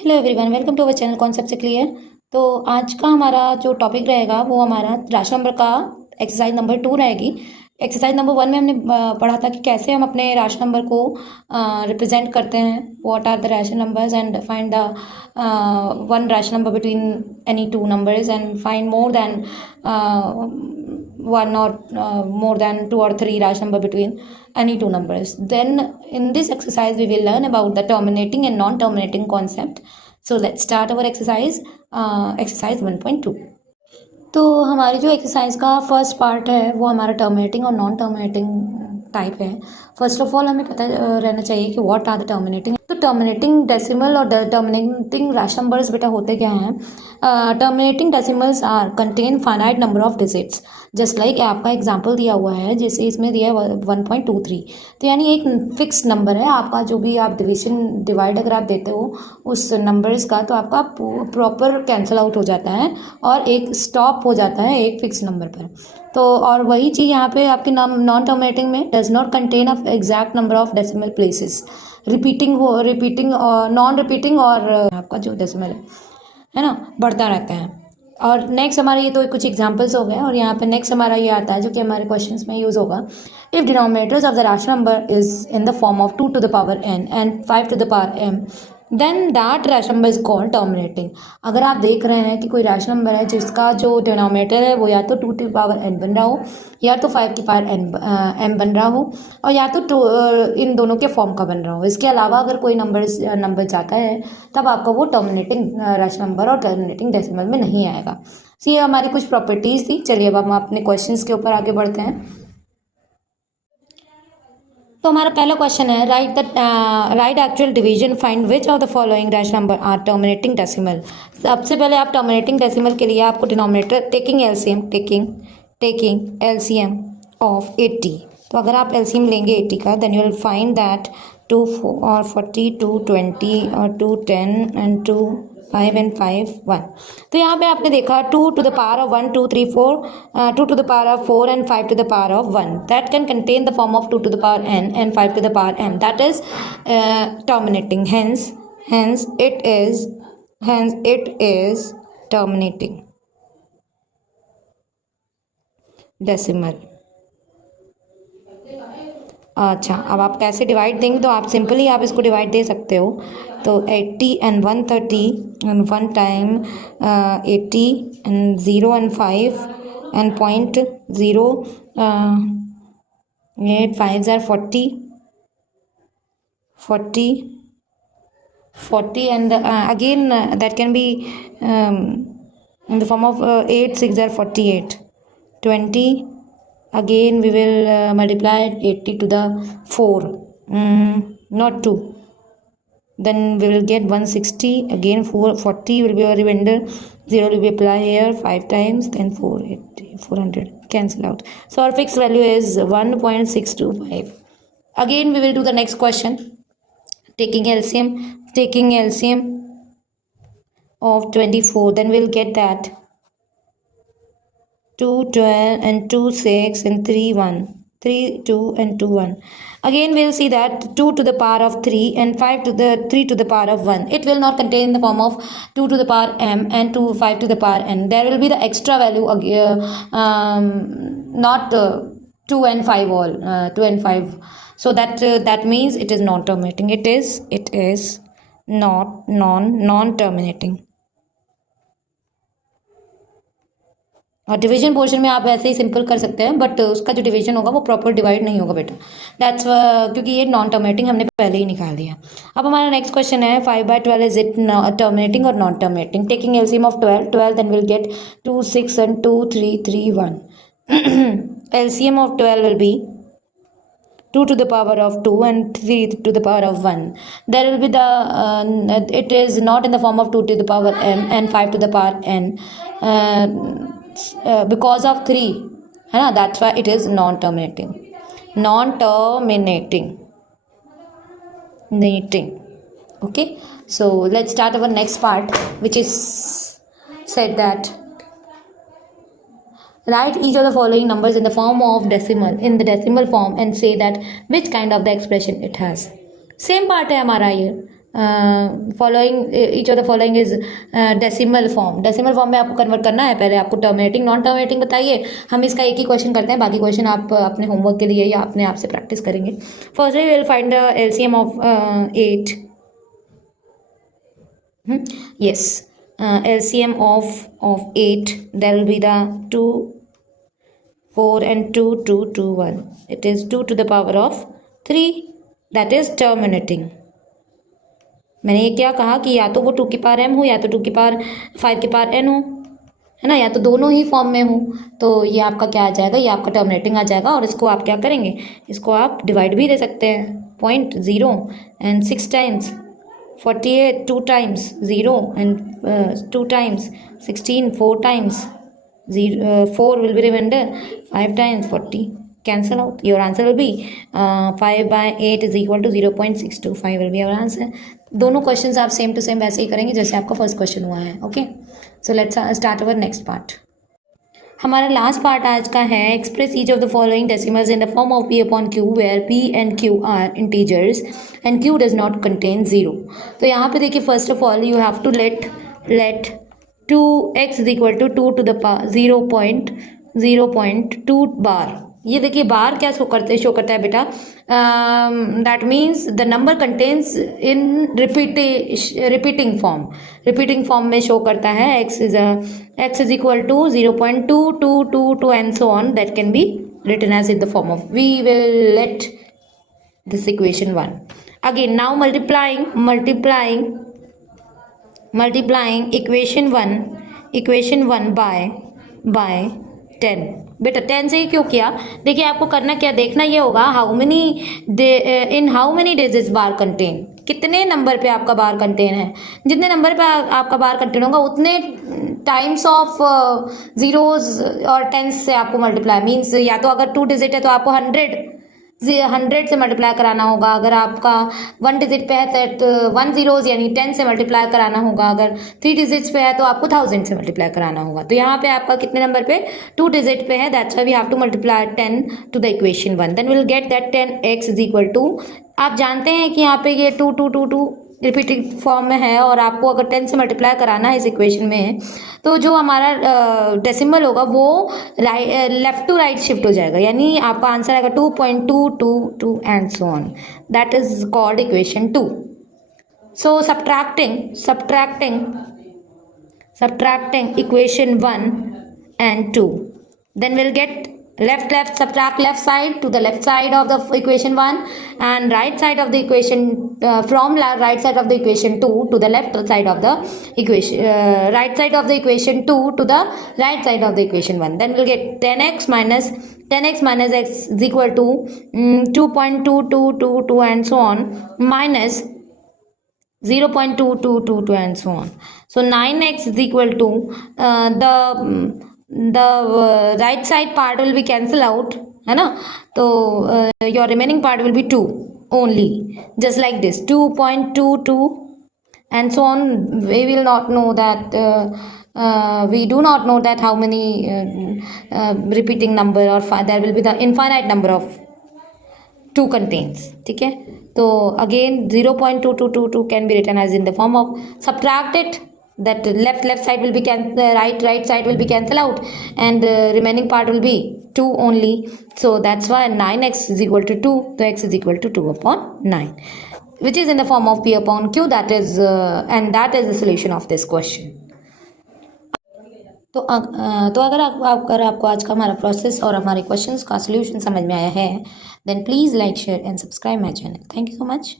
Hello everyone, welcome to our channel concept से clear. तो आज का हमारा जो टॉपिक रहेगा वो हमारा राशि नंबर का एक्सरसाइज नंबर 2 रहेगी। एक्सरसाइज नंबर 1 में हमने पढ़ा था कि कैसे हम अपने राशि नंबर को रिप्रेजेंट करते हैं, what are the rational numbers and find the one rational number between any two numbers and find more than one or more than 2 or 3 rational number between any two numbers. Then in this exercise we will learn about the terminating and non-terminating concept. So let's start our exercise, exercise 1.2. तो हमारी जो exercise का first part है वो हमारा terminating और non terminating type है। First of all हमें पता रहना चाहिए कि व्हाट आर द टर्मिनेटिंग। तो टर्मिनेटिंग डेसिमल और टर्मिनेटिंग रैशनल नंबर्स बेटा होते क्या हैं? Terminating decimals are contain finite number of digits, just like आपका एग्जांपल दिया हुआ है, जैसे इसमें दिया है 1.23। तो यानी एक फिक्स नंबर है आपका, जो भी आप डिवाइड अगर आप देते हो उस नंबर्स का, तो आपका प्रॉपर कैंसिल आउट हो जाता है और एक स्टॉप हो जाता है एक फिक्स नंबर पर। तो और वही चीज़ यहाँ पे आपके नॉन टर्मिनेटिंग में does not contain a exact number of decimal places, repeating और नॉन रिपीटिंग, और आपका जो डेसिमल है ना बढ़ता रहता है। और नेक्स्ट हमारा ये तो कुछ एग्जांपल्स हो गए, और यहाँ पे नेक्स्ट हमारा ये आता है जो कि हमारे क्वेश्चंस में यूज़ होगा। If denominators of the rational number is in the form of 2 to the power n and 5 to the power m, then that rational number is called terminating. अगर आप देख रहे हैं कि कोई रैशनल नंबर है जिसका जो डिनोमिनेटर है वो या तो 2 to the power n बन रहा हो, या तो 5 की पावर m बन रहा हो, और या तो इन दोनों के फॉर्म का बन रहा हो। इसके अलावा अगर कोई नंबर जाता है तब आपका वो टर्मिनेटिंग रैशनल नंबर और टर्मिनेटिंग डेसिमल में नहीं आएगा। ये हमारी कुछ प्रॉपर्टीज थी। चलिए अब हम अपने क्वेश्चंस के ऊपर आगे बढ़ते हैं। तो हमारा पहला क्वेश्चन है, right actual division, find which of the following rational number are terminating decimal. सबसे पहले आप टर्मिनेटिंग डेसिमल के लिए आपको डिनोमिनेटर टेकिंग एलसीएम ऑफ 80। तो अगर आप एलसीएम लेंगे 80 का, then you will find that 2 और 40, 2 20 और 2 10 एंड 2 5 and 5 1। तो यहाँ पे आपने देखा 2 to the power of 1 2 3 4, 2 to the power of 4 and 5 to the power of 1, that can contain the form of 2 to the power n and 5 to the power m, that is terminating. Hence it is terminating decimal। अच्छा, अब आप कैसे divide देंगे? तो आप simply आप इसको divide दे सकते हो। तो 80 and 130 and 1 time 80 and 0 and 5 and 0.0, 8 5s are 40 and again that can be in the form of 8 6 are 48, 20, again we will multiply 80 to the 4, not 2, then we will get 160, again 40 will be a remainder, 0 will be applied here 5 times, then 480, 400 cancel out. So our fixed value is 1.625. Again we will do the next question, taking LCM of 24, then we'll get that 2 12 and 2 6 and 3 1, 3 2 and 2 1. Again we'll see that 2 to the power of 3 and 3 to the power of 1, it will not contain the form of 2 to the power m and 5 to the power n. There will be the extra value, not 2 and 5 all, 2 and 5. So that means it is non terminating. It is not non terminating. और division portion में आप ऐसे ही simple कर सकते हैं, but उसका जो division होगा वो प्रॉपर डिवाइड नहीं होगा बेटा, दैट्स क्योंकि ये नॉन टर्मिनेटिंग हमने पहले ही निकाल दिया। अब हमारा नेक्स्ट क्वेश्चन है 5/12 इज इट टर्मिनेटिंग और non terminating. Taking LCM of 12 then will get 2 6 and 2 3 3 1। LCM of 12 will be 2 to the power of 2 and 3 to the power of 1. There will be it is not in the form of 2 to the power n and 5 to the power n, because of 3 है ना, that's why it is non-terminating. Okay, so let's start our next part, which is said that write each of the following numbers in the form of in the decimal form and say that which kind of the expression it has. Same part है हमारा ये, following each of the following is decimal form में आपको convert करना है। पहले आपको terminating non terminating बताइए। हम इसका एक ही क्वेश्चन करते हैं, बाकी क्वेश्चन आप अपने होमवर्क के लिए या अपने आप से प्रैक्टिस करेंगे। Firstly we will find the LCM of 8। Yes, LCM of 8, there will be the 2, 4 and 2, 2, 2, 1. It is 2 to the power of 3, that is terminating. मैंने ये क्या कहा कि या तो वो 2 की पावर m हो या तो 2 की पावर 5 की पावर n हो, है ना, या तो दोनों ही फॉर्म में हो। तो ये आपका क्या आ जाएगा, ये आपका टर्मिनेटिंग आ जाएगा। और इसको आप क्या करेंगे, इसको आप डिवाइड भी दे सकते हैं, 0.0 and 6 times 48 2 times 0 and 2 times 16 4 times 0 4 will be remainder 5 times 40 cancel out. Your answer will be 5 by 8 is equal to 0.625 will be your answer. दोनों क्वेश्चंस आप सेम टू सेम वैसे ही करेंगे जैसे आपका फर्स्ट क्वेश्चन हुआ है। Okay, so let's start our next part. हमारा लास्ट पार्ट आज का है express each of the following decimals in the form of p upon q where p and q are integers and q does not contain 0। तो यहाँ पे देखिए, first of all you have to let 2x is equal to 2 to the power 0.2 बार। ये देखिए बार क्या show करता है बेटा, that means the number contains in repeating form में शो करता है। x is equal to 0.2222 and so on, that can be written as in the form of, we will let this equation 1 again. Now multiplying equation 1 by 10। बेटा 10 से ही क्यों किया, देखिए आपको करना क्या, देखना ये होगा how many days is bar contain, कितने नंबर पे आपका बार कंटेन है। जितने नंबर पे आपका बार कंटेन होगा उतने टाइम्स ऑफ जीरोज और टेंस से आपको मल्टीप्लाई, मीन्स या तो अगर 2 डिजिट है तो आपको 100 से मल्टीप्लाई कराना होगा। अगर आपका 1 डिजिट पे है तो 1 zeros यानी 10 से मल्टीप्लाई कराना होगा। अगर 3 डिजिट्स पे है तो आपको 1000 से मल्टीप्लाई कराना होगा। तो यहाँ पे आपका कितने नंबर पे 2 डिजिट पे है, that's why we have to multiply 10 to the equation 1, then will get that 10x is equal to, आप जानते हैं कि यहाँ पे ये 2 2 2 2 रिपीटेड फॉर्म में है और आपको अगर 10 से मल्टीप्लाई कराना है इस इक्वेशन में, तो जो हमारा डेसिमल होगा वो लेफ्ट टू राइट शिफ्ट हो जाएगा, यानी आपका आंसर आएगा 2.222 and so on, that is called equation 2। So subtracting equation 1 and 2, then we'll get subtract left side to the left side of the equation 1 and right side of the equation from right side of the equation 2 to the left side of the equation right side of the equation 2 to the right side of the equation 1, then we'll get 10x minus x is equal to 2.2222 and so on minus 0.2222 and so on. So 9x is equal to the right side part will be cancel out, है ना, तो your remaining part will be 2 only, just like this 2.22 and so on. We will not know that we do not know that how many repeating number or there will be the infinite number of 2 contains, ठीक है। तो again 0.2222 can be written as in the form of, subtract it, that left side will be right side will be cancel out and remaining part will be 2 only, so that's why 9x is equal to 2, so x is equal to 2 upon 9, which is in the form of p upon q, that is and that is the solution of this question. तो अगर आपको आज का हमारा process और हमारे questions का solution समझ में आया है, then please like share and subscribe my channel. Thank you so much.